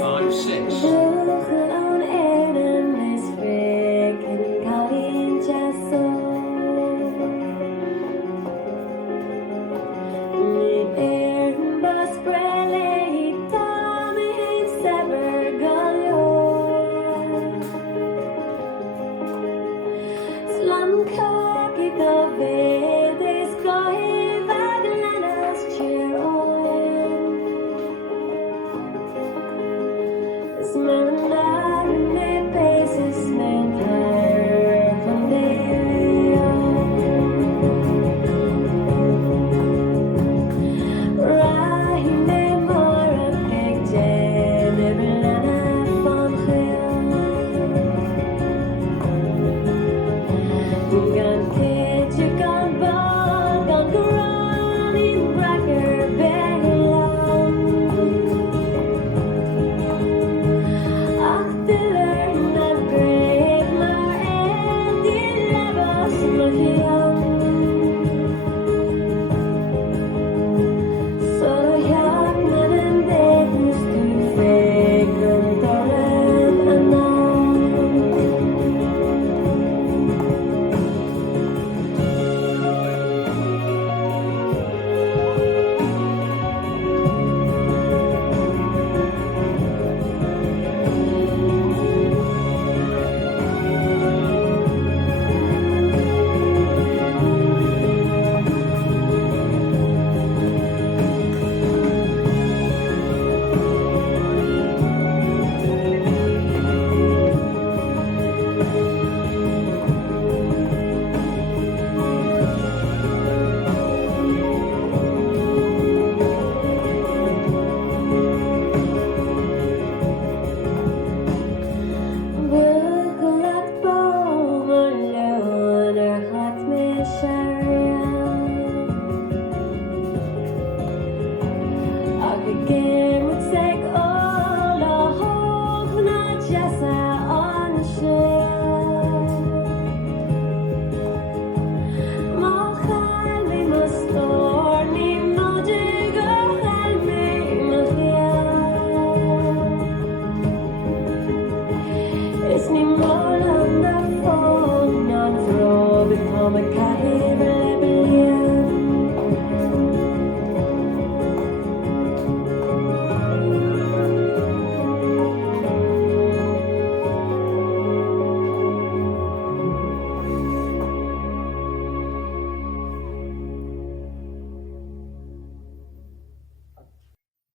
5, 6.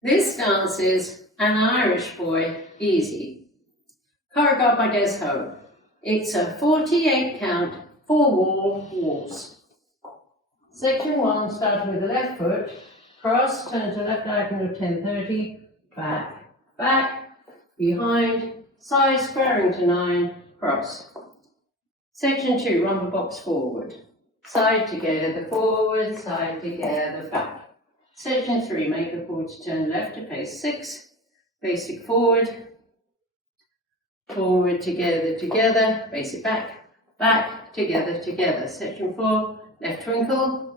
This dance is An Irish Boy Easy, choreographed by Des Ho. It's a 48 count, 4-wall waltz. Section 1, starting with the left foot, cross, turn to left diagonal 1030, back, back, behind, side squaring to 9, cross. Section 2, rumble box forward, side together, forward, side together, back. Section 3, make a forward to turn left to face 6, basic forward, forward together, together, basic back, back, together, together. Section 4, left twinkle,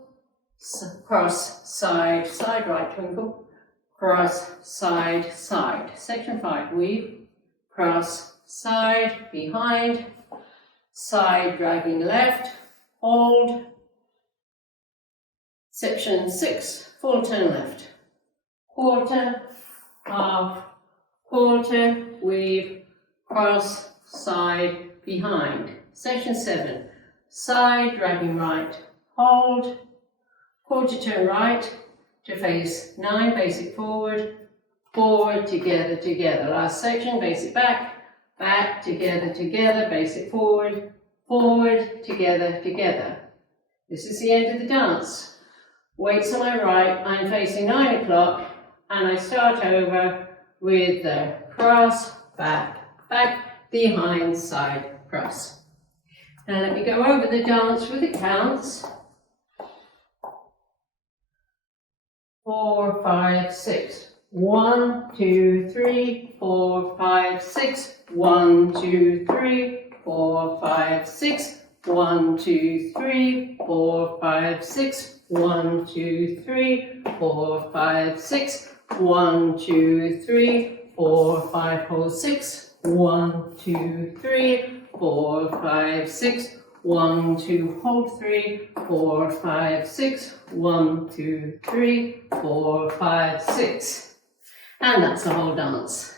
cross, side, side, right twinkle, cross, side, side. Section 5, weave, cross, side, behind, side, dragging left, hold. Section 6, full turn left, quarter, half, quarter, weave, cross, side, behind. Section 7, side, dragging right, hold, quarter turn right to face 9, basic forward, forward, together, together. Last section, basic back, back, together, together, basic forward, forward, together, together. This is the end of the dance. Weights on my right, I'm facing 9 o'clock, and I start over with the cross, back, back, behind, side, cross. Now let me go over the dance with the counts. 4, 5, 6. 1, 2, 3, 4, 5, 6. 1, 2, 3, 4, 5, 6. 1, 2, 3, 4, 5, 6. 1, 2, 3, 4, 5, 6. 1, 2, 3, 4, 5, hold 6, 1, 2, 3, 4, 5, 6, 1, 2, hold 3, 4, 5, 6, 1, 2, 3, 4, 5, 6. And that's the whole dance.